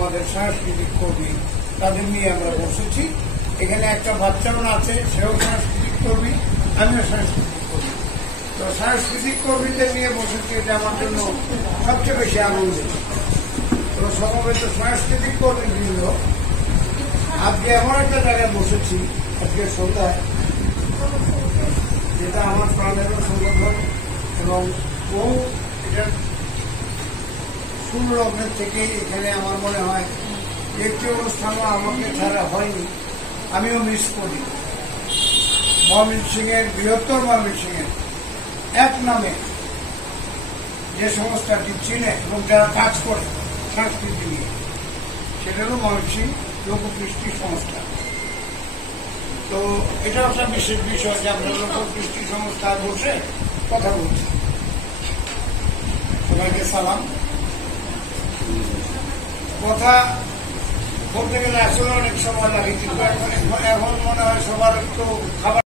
আমাদের সাংস্কৃতিক কর্মী, তাদের নিয়ে আমরা বসেছি। এখানে একটা বাচ্চাও আছে, সেও সাংস্কৃতিক কর্মী, আমিও সাংস্কৃতিক কর্মী। তো সাংস্কৃতিক কর্মীদের নিয়ে বসেছি, এটা আমার জন্য সবচেয়ে বেশি আনন্দের। তো সমবেত সাংস্কৃতিক কর্মীবৃন্দ, আজকে এমন একটা জায়গায় বসেছি আজকে সন্ধ্যায়, যেটা আমার প্রাণেরও সংগঠন এবং বহু এটার সুলগ্নের থেকে এখানে আমার মনে হয় একটি অনুষ্ঠানও আমাকে ছাড়া হয়নি, আমিও মিস করি। ময়মনসিংহের, বৃহত্তর ময়মনসিংহের এক নামে যে সংস্থাটি চিনে এবং যারা কাজ করে সংস্কৃতি নিয়ে, সেটা হল ময়মনসিংহ লোককৃষ্টি সংস্থা। তো এটা একটা বিশেষ বিষয় যে আমরা লোককৃষ্টি সংস্থায় বসে কথা বলছি। সবাইকে সালাম। কথা বলতে গেলে আসলে অনেক সময় লাগে, কিন্তু এখন মনে হয় সবার একটু খাবার